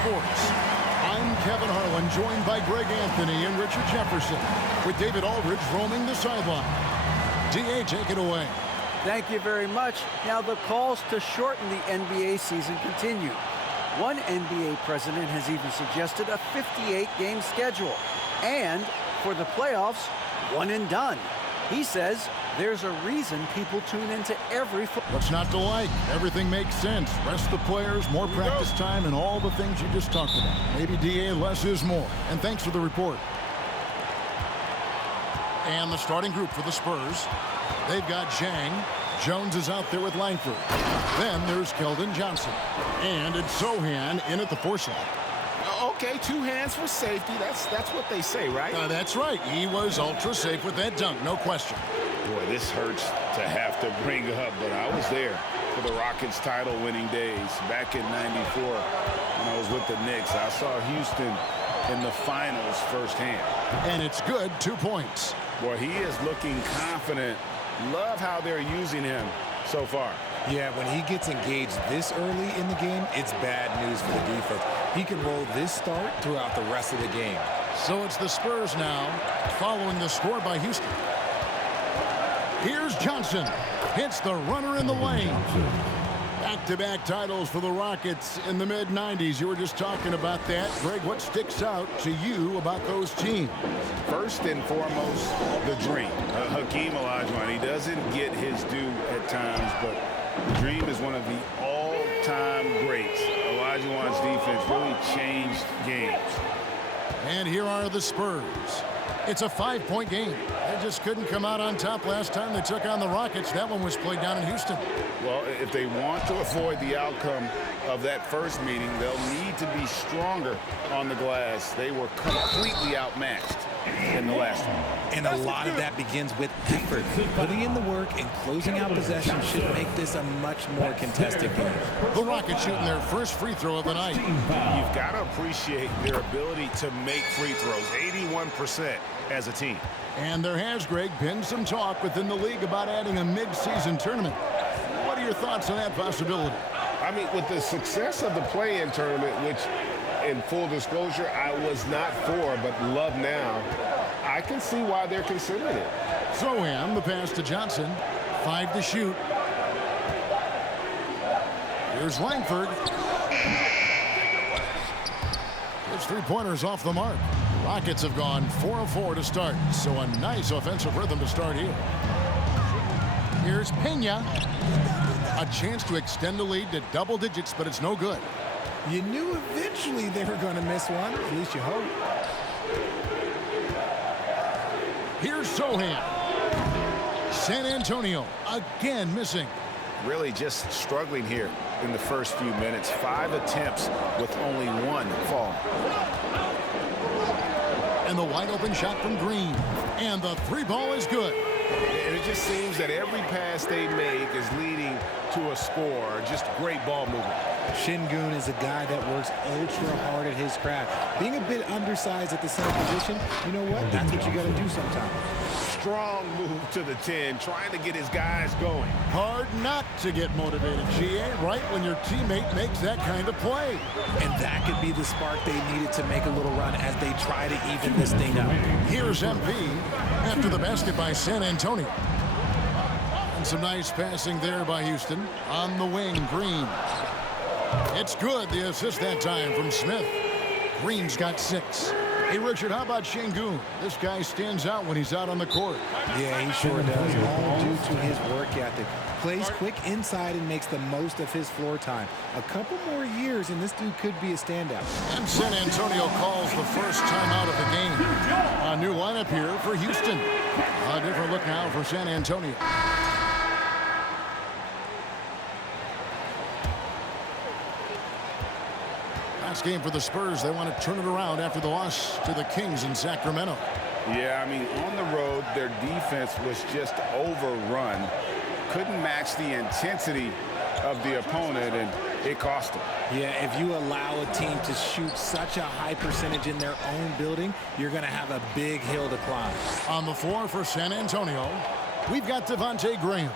Sports. I'm Kevin Harlan, joined by Greg Anthony and Richard Jefferson, with David Aldridge roaming the sideline. D.A., take it away. Thank you very much. Now, the calls to shorten the NBA season continue. One NBA president has even suggested a 58-game schedule. And for the playoffs, one and done. He says there's a reason people tune into every... What's not to like? Everything makes sense. Rest the players, more practice time, and all the things you just talked about. Maybe, D.A., less is more. And thanks for the report. And the starting group for the Spurs. They've got Zhang. Jones is out there with Langford. Then there's Keldon Johnson. And it's Sohan in at the 4 slot. Okay, 2 hands for safety. That's what they say, right? That's right. He was ultra safe with that dunk, no question. Boy, this hurts to have to bring up, but I was there for the Rockets title-winning days back in '94 when I was with the Knicks. I saw Houston in the finals firsthand. And it's good, 2 points. Boy, he is looking confident. Love how they're using him so far. Yeah, when he gets engaged this early in the game, it's bad news for the defense. He can roll this start throughout the rest of the game. So it's the Spurs now, following the score by Houston. Here's Johnson. Hits the runner in the lane. Back-to-back titles for the Rockets in the mid-90s. You were just talking about that. Greg, what sticks out to you about those teams? First and foremost, the dream. Hakeem Olajuwon, he doesn't get his due at times, but the dream is one of the all-time greats. Olajuwon's defense really changed games. And here are the Spurs. It's a 5-point game. They just couldn't come out on top last time they took on the Rockets. That one was played down in Houston. Well, if they want to avoid the outcome of that first meeting, they'll need to be stronger on the glass. They were completely outmatched in the last one. And a lot of that begins with effort. Putting in the work and closing out possession should make this a much more contested game. The Rockets shooting their first free throw of the night. You've got to appreciate their ability to make free throws, 81% as a team. And there has, Greg, been some talk within the league about adding a mid-season tournament. What are your thoughts on that possibility? I mean, with the success of the play-in tournament, which, in full disclosure, I was not for, but love now, I can see why they're considering it. Sohan, the pass to Johnson. 5 to shoot. Here's Langford. His 3-pointers off the mark. Rockets have gone 4 of 4 to start, so a nice offensive rhythm to start here. Here's Pena. A chance to extend the lead to double digits, but it's no good. You knew eventually they were going to miss one, at least you hope. Here's Sohan. San Antonio again missing. Really just struggling here in the first few minutes. 5 attempts with only 1 fall. And the wide open shot from Green. And the 3-ball is good. And it just seems that every pass they make is leading to a score. Just great ball movement. Şengün is a guy that works ultra hard at his craft. Being a bit undersized at the center position, you know what? That's what you got to do sometimes. Strong move to the 10, trying to get his guys going. Hard not to get motivated, GA, right when your teammate makes that kind of play. And that could be the spark they needed to make a little run as they try to even this thing up. Here's MP after the basket by San Antonio. And some nice passing there by Houston. On the wing, Green. It's good, the assist that time from Smith. Green's got 6. Hey, Richard, how about Şengün? This guy stands out when he's out on the court. Yeah, he sure does, all due to his work ethic. Plays quick inside and makes the most of his floor time. A couple more years, and this dude could be a standout. And San Antonio calls the first time out of the game. A new lineup here for Houston. A different look now for San Antonio. Last game for the Spurs. They want to turn it around after the loss to the Kings in Sacramento. Yeah, I mean, on the road, their defense was just overrun. Couldn't match the intensity of the opponent, and it cost them. Yeah, if you allow a team to shoot such a high percentage in their own building, you're going to have a big hill to climb. On the floor for San Antonio, we've got Devontae Graham.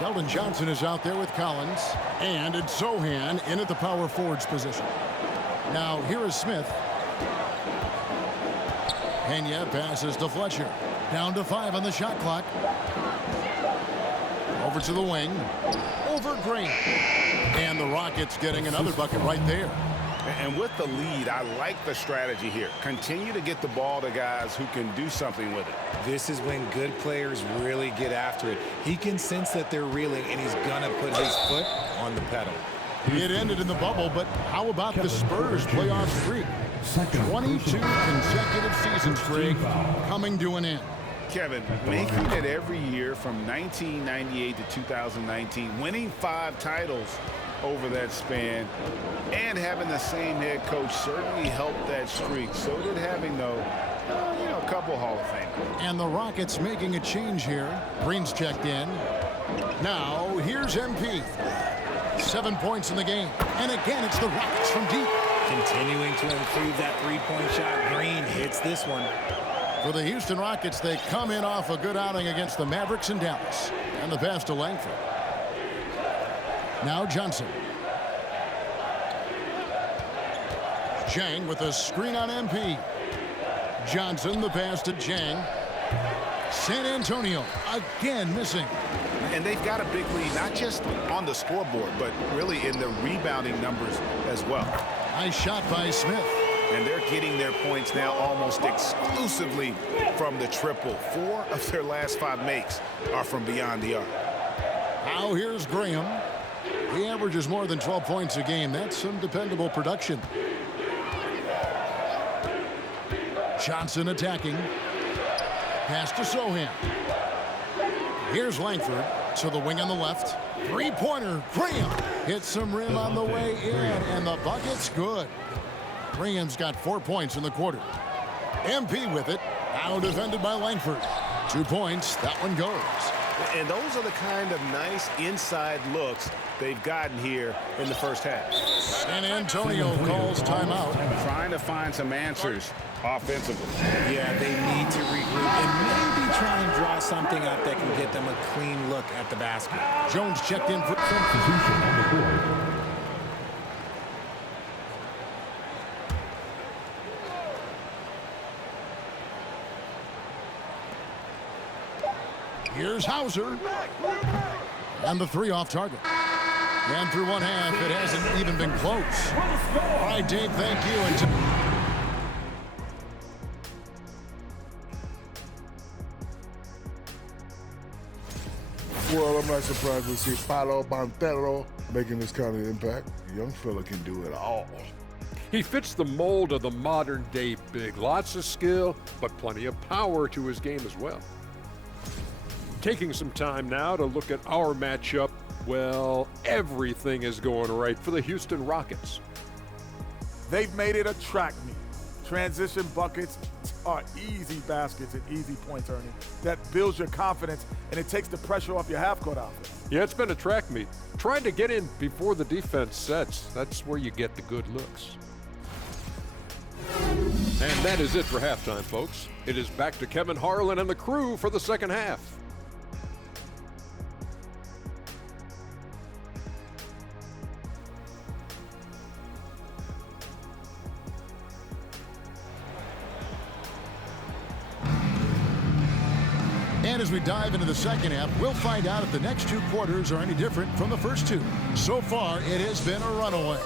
Keldon Johnson is out there with Collins, and it's Sohan in at the power forwards position. Now here is Smith. Pena passes to Fletcher. Down to 5 on the shot clock. Over to the wing. Over Green. And the Rockets getting another bucket right there. And with the lead, I like the strategy here. Continue to get the ball to guys who can do something with it. This is when good players really get after it. He can sense that they're reeling, and he's going to put his foot on the pedal. It ended in the bubble, but how about the Spurs playoff streak? 22 consecutive season streak coming to an end. Kevin, making it every year from 1998 to 2019, winning 5 titles over that span, and having the same head coach certainly helped that streak. So did having, though, a couple Hall of Famers. And the Rockets making a change here. Green's checked in. Now, here's MP. 7 points in the game. And again, it's the Rockets from deep. Continuing to improve that three-point shot. Green hits this one. For the Houston Rockets, they come in off a good outing against the Mavericks in Dallas. And the pass to Langford. Now Johnson. Jang with a screen on MP. Johnson, the pass to Jang. San Antonio again missing. And they've got a big lead, not just on the scoreboard, but really in the rebounding numbers as well. Nice shot by Smith. And they're getting their points now almost exclusively from the triple. 4 of their last 5 makes are from beyond the arc. Now here's Graham. He averages more than 12 points a game. That's some dependable production. Johnson attacking. Pass to Sohan. Here's Langford to the wing on the left. Three-pointer. Graham hits some rim on the way in, and the bucket's good. Graham's got 4 points in the quarter. MP with it. Now defended by Langford. 2 points. That one goes. And those are the kind of nice inside looks they've gotten here in the first half. San Antonio calls timeout. Trying to find some answers offensively. Yeah, they need to regroup and maybe try and draw something up that can get them a clean look at the basket. Jones checked in for substitution on the court. Here's Hauser. And the 3 off target. And through one half, it hasn't even been close. All right, Dave, thank you. Well, I'm not surprised to see Paolo Banchero making this kind of impact. The young fella can do it all. He fits the mold of the modern-day big. Lots of skill, but plenty of power to his game as well. Taking some time now to look at our matchup. Well, everything is going right for the Houston Rockets. They've made it a track meet. Transition buckets are easy baskets and easy points, Ernie. That builds your confidence, and it takes the pressure off your half-court offense. Yeah, it's been a track meet. Trying to get in before the defense sets. That's where you get the good looks. And that is it for halftime, folks. It is back to Kevin Harlan and the crew for the second half. And as we dive into the second half, we'll find out if the next 2 quarters are any different from the first 2. So far, it has been a runaway.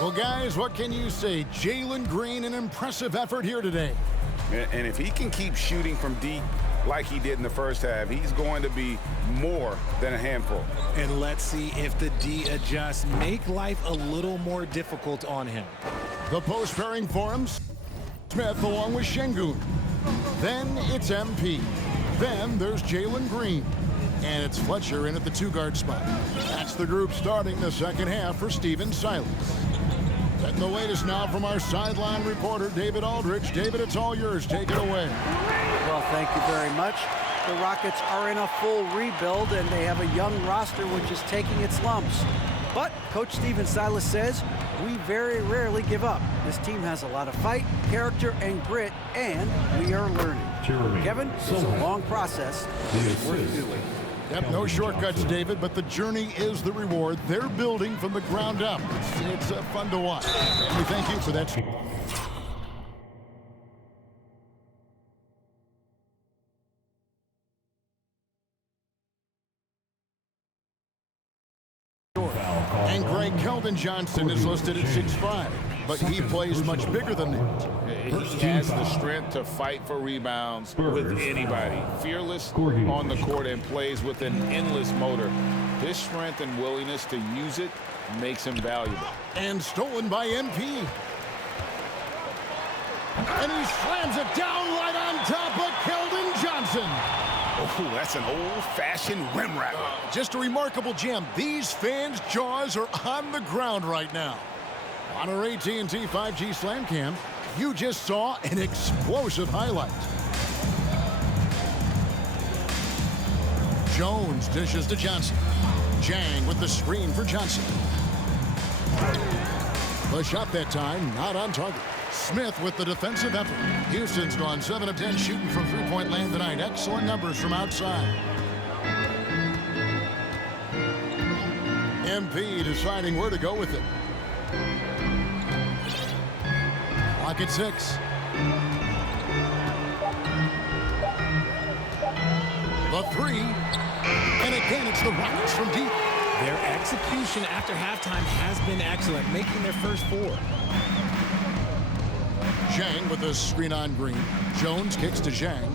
Well, guys, what can you say? Jalen Green, an impressive effort here today. And if he can keep shooting from deep like he did in the first half, he's going to be more than a handful. And let's see if the D adjusts, make life a little more difficult on him. The post pairing for him, Smith along with Şengün. Then it's MP. Then there's Jalen Green. And it's Fletcher in at the 2-guard spot. That's the group starting the second half for Stephen Silas. Getting the latest now from our sideline reporter, David Aldridge. David, it's all yours. Take it away. Well, thank you very much. The Rockets are in a full rebuild, and they have a young roster which is taking its lumps. But Coach Stephen Silas says, we very rarely give up. This team has a lot of fight, character, and grit, and we are learning. Kevin, it's a long process. It's worth doing. Yep, no shortcuts, David, but the journey is the reward. They're building from the ground up. It's fun to watch. We thank you for that. And Greg Keldon Johnson is listed at 6'5", but he plays much bigger than that. He has the strength to fight for rebounds with anybody. Fearless on the court and plays with an endless motor. His strength and willingness to use it makes him valuable. And stolen by MP. And he slams it down right on top of Keldon Johnson. Oh, that's an old-fashioned rim rack. Just a remarkable gem. These fans' jaws are on the ground right now. On our AT&T 5G Slam Cam, you just saw an explosive highlight. Jones dishes to Johnson. Jang with the screen for Johnson. The shot that time, not on target. Smith with the defensive effort. Houston's gone 7 of 10 shooting from three-point land tonight. Excellent numbers from outside. MP deciding where to go with it. Clock at 6. The three. And again, it's the Rockets from deep. Their execution after halftime has been excellent, making their first 4. Zhang with the screen on Green. Jones kicks to Zhang.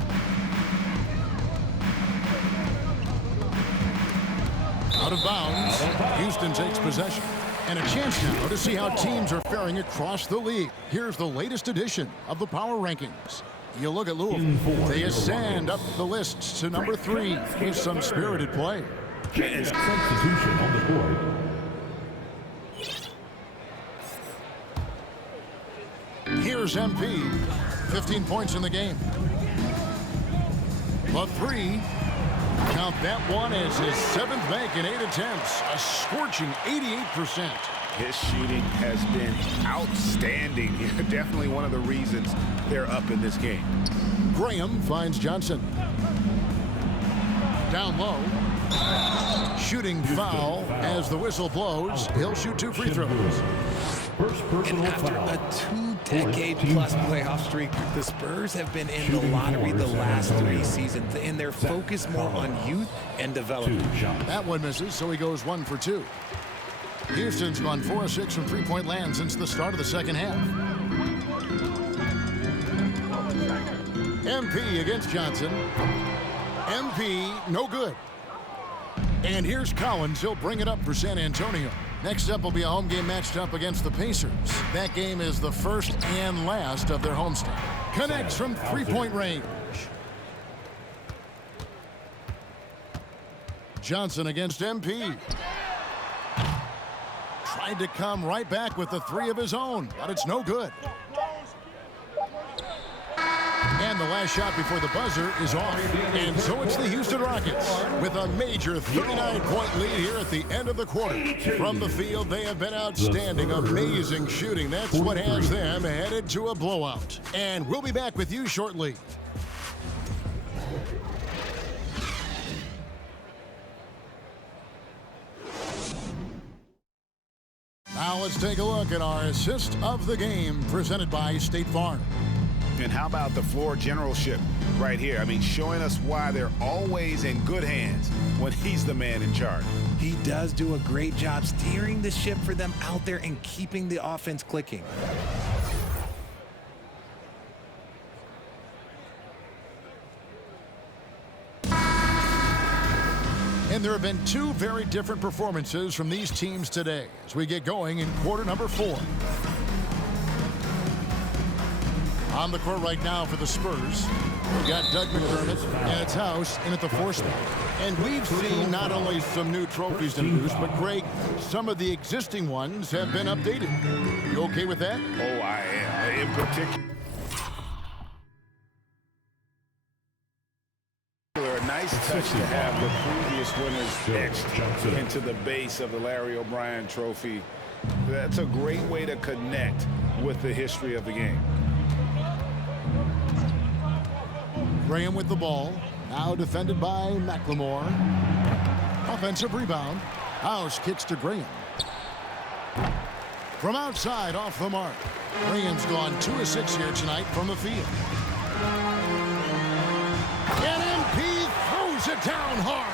Out of bounds. Houston takes possession. And a chance now to see how teams are faring across the league. Here's the latest edition of the Power Rankings. You look at Louisville. They ascend up the lists to number 3 with some spirited play. Substitution on the court. Here's MP. 15 points in the game. The 3. Count that one as his 7th make in 8 attempts. A scorching 88%. His shooting has been outstanding. Definitely one of the reasons they're up in this game. Graham finds Johnson. Down low. Shooting foul as the whistle blows. He'll shoot 2 free throws. And after a 2-decade-plus playoff streak, the Spurs have been in the lottery the last 3 seasons, and they're focused more on youth and development. That one misses, so he goes 1 for 2. Houston's gone 4 of 6 from three-point land since the start of the second half. MP against Johnson. MP, no good. And here's Collins. He'll bring it up for San Antonio. Next up will be a home game matched up against the Pacers. That game is the first and last of their homestand. Connects from three-point range. Johnson against MP. Tried to come right back with the 3 of his own, but it's no good. And the last shot before the buzzer is off. And so it's the Houston Rockets with a major 39-point lead here at the end of the quarter. From the field, they have been outstanding. Amazing shooting. That's what has them headed to a blowout. And we'll be back with you shortly. Now let's take a look at our assist of the game presented by State Farm. And how about the floor generalship right here? I mean, showing us why they're always in good hands when he's the man in charge. He does do a great job steering the ship for them out there and keeping the offense clicking. And there have been 2 very different performances from these teams today as we get going in quarter number 4. On the court right now for the Spurs, we've got Doug McDermott and it's House in at the 4 spot. And we've seen not only some new trophies introduced, but Greg, some of the existing ones have been updated. You okay with that? Oh, I am. In particular, a nice touch to have the previous winners etched into the base of the Larry O'Brien trophy. That's a great way to connect with the history of the game. Graham with the ball, now defended by McLemore. Offensive rebound. House kicks to Graham. From outside, off the mark. Graham's gone 2 of 6 here tonight from the field. And MP throws it down hard.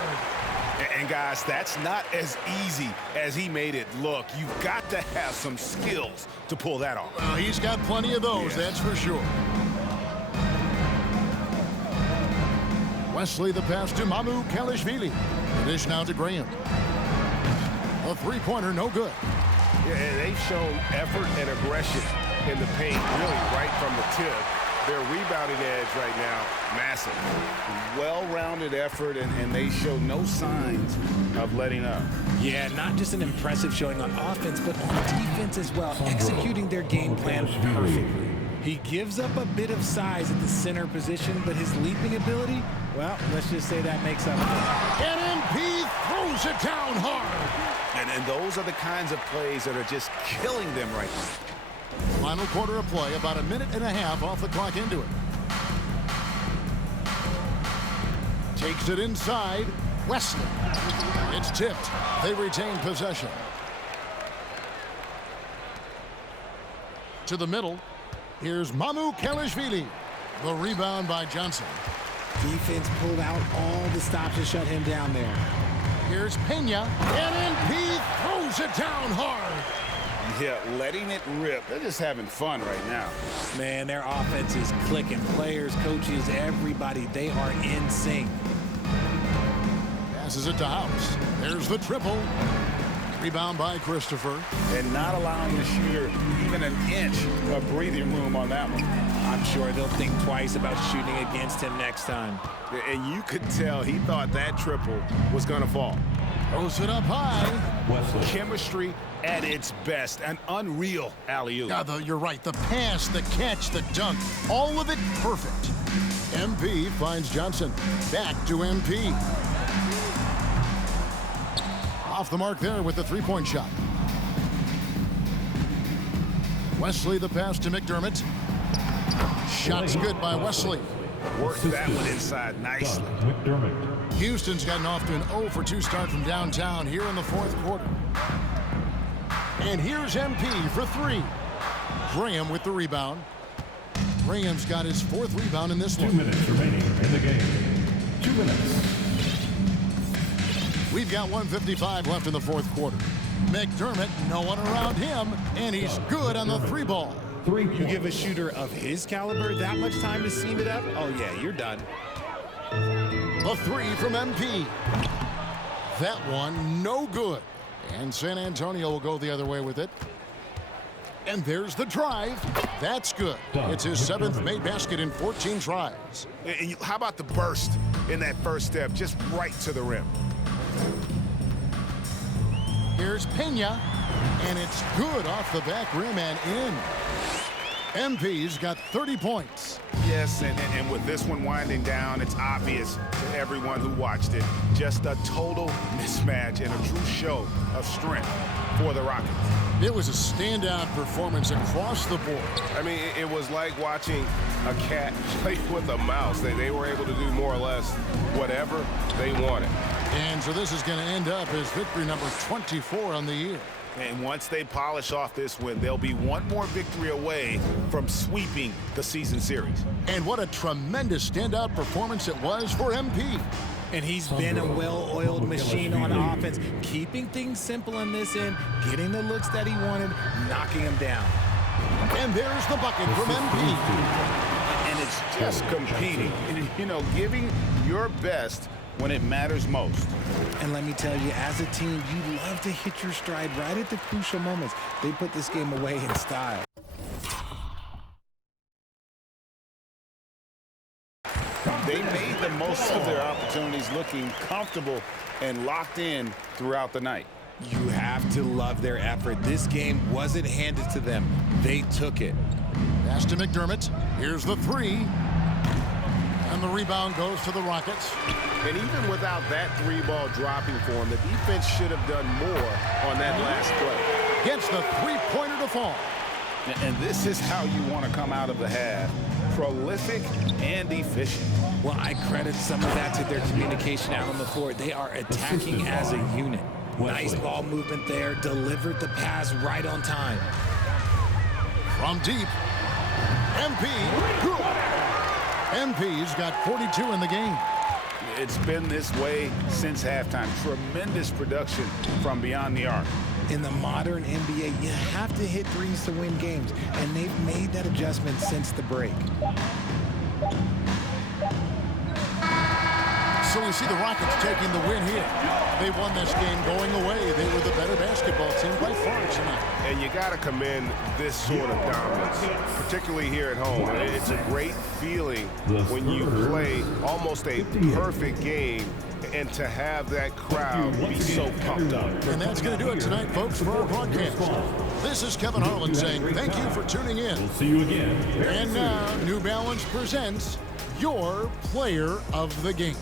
And guys, that's not as easy as he made it look. You've got to have some skills to pull that off. Well, he's got plenty of those, that's for sure. Wesley the pass to Mamu Kalishvili. The dish now to Graham. A three-pointer, no good. Yeah, they've shown effort and aggression in the paint, really right from the tip. Their rebounding edge right now, massive. Well-rounded effort, and they show no signs of letting up. Yeah, not just an impressive showing on offense, but on defense as well, executing their game plan perfectly. He gives up a bit of size at the center position, but his leaping ability, well, let's just say that makes up for it. And MP throws it down hard. And those are the kinds of plays that are just killing them right now. Final quarter of play, about a minute and a half off the clock into it. Takes it inside. Wesley. It's tipped. They retain possession. To the middle. Here's Mamu Kalishvili. The rebound by Johnson. Defense pulled out all the stops to shut him down there. Here's Pena. And MP throws it down hard. Yeah, letting it rip. They're just having fun right now. Man, their offense is clicking. Players, coaches, everybody, they are in sync. Passes it to House. There's the triple. Rebound by Christopher. And not allowing the shooter even an inch of breathing room on that one. I'm sure they'll think twice about shooting against him next time. And you could tell he thought that triple was going to fall. Throws it up high. Wesley. Chemistry at its best. An unreal alley-oop. Yeah, you're right. The pass, the catch, the dunk, all of it perfect. MP finds Johnson. Back to MP. Off the mark there with the three-point shot. Wesley the pass to McDermott. Shot's good by Wesley. Worked that one inside nicely. McDermott. Houston's gotten off to an 0 for 2 start from downtown here in the fourth quarter. And here's MP for 3. Graham with the rebound. Graham's got his 4th rebound in this 2 one. minutes remaining in the game. 2 minutes. We've got 1:55 left in the fourth quarter. McDermott, no one around him, and he's good on the 3 ball. You give a shooter of his caliber that much time to seam it up, oh yeah, you're done. A 3 from MP. That one, no good. And San Antonio will go the other way with it. And there's the drive. That's good. It's his 7th made basket in 14 tries. And how about the burst in that first step, just right to the rim? Here's Pena, and it's good off the back rim and in. MP's got 30 points. Yes, and with this one winding down, it's obvious to everyone who watched it. Just a total mismatch and a true show of strength for the Rockets. It was a standout performance across the board. I mean, it was like watching a cat play with a mouse. They were able to do more or less whatever they wanted. And so this is going to end up as victory number 24 on the year. And once they polish off this win, they'll be one more victory away from sweeping the season series. And what a tremendous standout performance it was for MP. And he's been a well-oiled machine on offense, keeping things simple in this end, getting the looks that he wanted, knocking them down. And there's the bucket from MP. And it's just competing, you know, giving your best when it matters most. And let me tell you, as a team, you love to hit your stride right at the crucial moments. They put this game away in style. They made the most of their opportunities, looking comfortable and locked in throughout the night. You have to love their effort. This game wasn't handed to them. They took it. Pass to McDermott. Here's the 3. And the rebound goes to the Rockets. And even without that 3-ball dropping for him, the defense should have done more on that last play. Gets the 3-pointer to fall. And this is how you want to come out of the half. Prolific and efficient. Well, I credit some of that to their communication out on the floor. They are attacking as a unit. Nice ball movement there. Delivered the pass right on time. From deep, MP. MP's got 42 in the game. It's been this way since halftime. Tremendous production from beyond the arc. In the modern NBA, you have to hit threes to win games, and they've made that adjustment since the break. So we see the Rockets taking the win here. They won this game going away. They were the better basketball team by far tonight. And you got to commend this sort of dominance, particularly here at home. It's a great feeling when you play almost a perfect game and to have that crowd be so pumped up. And that's going to do it tonight, folks, for our broadcast. This is Kevin Harlan saying thank you for tuning in. We'll see you again. And now, New Balance presents your player of the game.